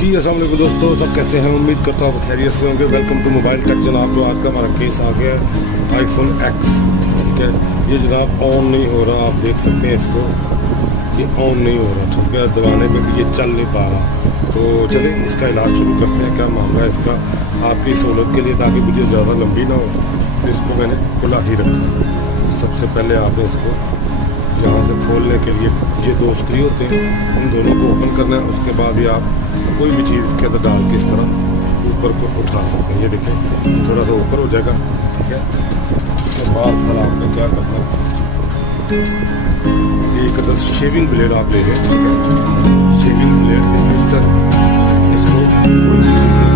जी अस्सलाम वालेकुम दोस्तों, सब कैसे हैं? उम्मीद करता हूँ खैरियत से होंगे। वेलकम टू मोबाइल टेक जनाब। तो आज का हमारा केस आ गया है आईफोन X। ठीक है, ये जनाब ऑन नहीं हो रहा, आप देख सकते हैं इसको, ये ऑन नहीं हो रहा। ठीक है, दबाने पे भी ये चल नहीं पा रहा। तो चलिए इसका इलाज शुरू करते हैं। क्या मामला है इसका, आपकी सहूलत के लिए, ताकि वीडियो ज़्यादा लंबी ना हो, तो इसको मैंने खुला ही रखा। सबसे पहले आपने इसको यहाँ से खोलने के लिए ये दो स्क्रू होते हैं, उन दोनों को ओपन करना है। उसके बाद ही आप कोई भी चीज़ के अंदर डाल के इस तरह ऊपर को उठा सकते हैं। ये देखें, थोड़ा सा ऊपर हो जाएगा। ठीक है, उसके बाद सर आपने क्या करना है, एक अदर शेविंग ब्लेड आप ले लें। ठीक है, शेविंग ब्लेड के भीतर इसको कोई भी चीज़ नहीं